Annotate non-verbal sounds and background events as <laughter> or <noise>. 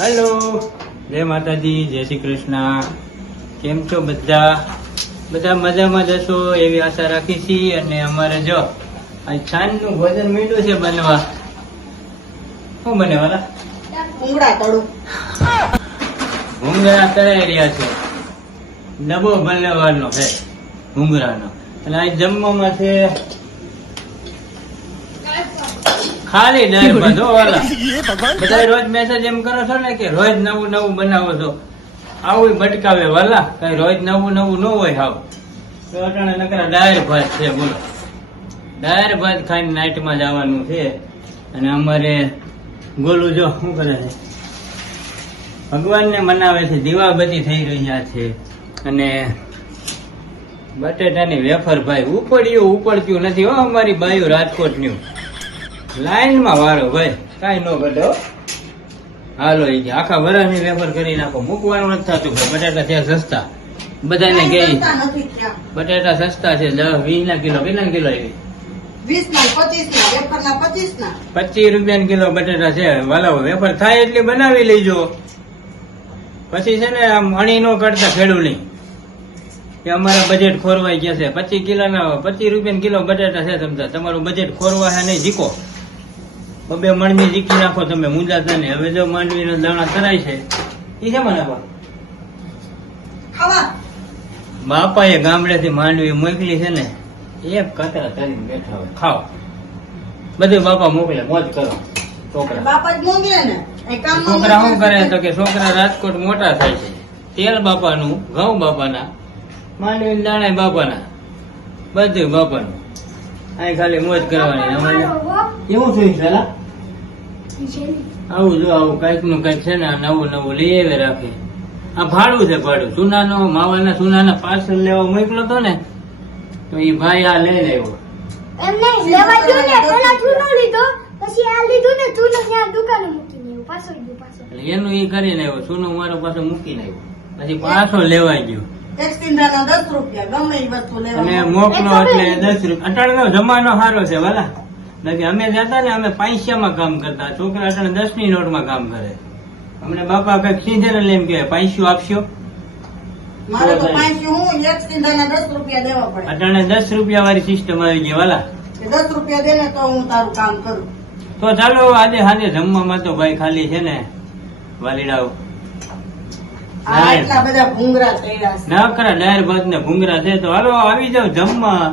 Hello જય માતાજી જય શ્રી કૃષ્ણ. કેમ છો બધા? બધા મજામાં જ હશો એવી આશા રાખી છીએ અને અમારે જો આ સાંજનું ભોજન મીઠું છે બનવા. શું બને વાલા? ઉંગડા તળું. ભૂંગળા તળાઈ રહ્યા છે. ડબો બનવાનો છે ભૂંગળાનો. અને આ જમવામાં છે ખાલી ડર બધો વાલા. <laughs> બધા રોજ મેસેજ એમ કરો છો ને કે રોજ નવું નવું બનાવો છો. આવું ભટકાવે વાલા. કઈ રોજ નવું નવું ન હોય હાવ તો અટાણે નકરા ડાયર ભાત છે બોલો. ડાયર ભાત ખાઈને નાઇટમાં જવાનું છે. અને અમારે ગોલું જો શું કરે છે? ભગવાનને મનાવે છે દીવાબત્તી થઈ રહ્યા છે. અને બટેટાની વેફર ભાઈ ઉપડ્યું ઉપડતું નથી હો અમારી બાયું રાજકોટની. લાઈનમાં વારો ભાઈ. કાંઈ ન ઘટે હાલો એ આખા વરાની વેફર કરી નાખો. મૂકવાનું નથી થતું બટાટા ત્યાં સસ્તા. બધાને કે બટાટા સસ્તા છે. દસ વીસ ના કિલો કેટલા કિલો એવી પચીસ રૂપિયા કિલો બટાટા છે. વાલાવો વેફર થાય એટલે બનાવી લેજો. પછી છે ને આમ અણી નો કરતા ખેડૂ નહીં કે અમારા બજેટ ખોરવાઈ ગયા છે. પચીસ કિલોના પચીસ રૂપિયા કિલો બટાટા છે સમજા તમારું બજેટ ખોરવા છે નહીં જીકો. બબે મણની જીકી નાખો તમે મુંજા તને. હવે જો માંડવીનો દાણા તરાય છે એ છે મને ખાવા. બાપાએ ગામડેથી માંડવી મોકલી છે ને એક કતરા તરીને બેઠા હોય. ખાવ બધું બાપા મોકલે મોજ કરો. છોકરા. બાપા જ મોંઘે ને. છોકરા શું કરે તો કે છોકરા રાજકોટ મોટા થાય છે. તેલ બાપાનું ઘઉં બાપાના માંડવી દાણા બાપાના. બધું બાપાનું. અહીં ખાલી મોજ કરવાની. અમારે કેવું થયું પેલા આવું જો આવું કંઈકનું કંઈક છે ને આ નવું નવું લઈ આવે રાખે. આ ભાડું છે ભાડું. ચૂનાનો માવાના ચૂનાના પાર્સલ લેવા મોકલો તો ને તો એ ભાઈ આ લઈ લેવો એમ લેવા ગયો ને પેલા ચૂનો લીધો પછી આ લીધું ને ચૂનો ત્યાં દુકાને મૂકીને આવ્યો પાછો ગયો પાછો. એનું એ કરીને આવ્યો સોનું મારો પાસે મૂકીને આવ્યો. પછી પાછો લેવાઈ ગયો. દસ રૂપિયા ગમે વસ્તુ લેવા મોકલો એટલે દસ રૂપિયા અટાણનો જમાનો સારો છે વાલા. બાકી અમે જતા ને અમે પૈસામાં કામ કરતા છોકરા અટાણે દસની નોટમાં કામ કરે. અમને બાપા કંઈક સીધે એમ કે પૈસું આપશો? અટાણે દસ રૂપિયા વાળી સિસ્ટમ આવી ગઈ વાલા. દસ રૂપિયા દે ને તો હું તારું કામ કરું. તો ચાલો આજે સાંજે જમવામાં તો ભાઈ ખાલી છે ને વાલીડાઓ. ના કરા ડાયર ભાત ને ભૂંગરા છે. તો હાલો આવી જાવ જમવા.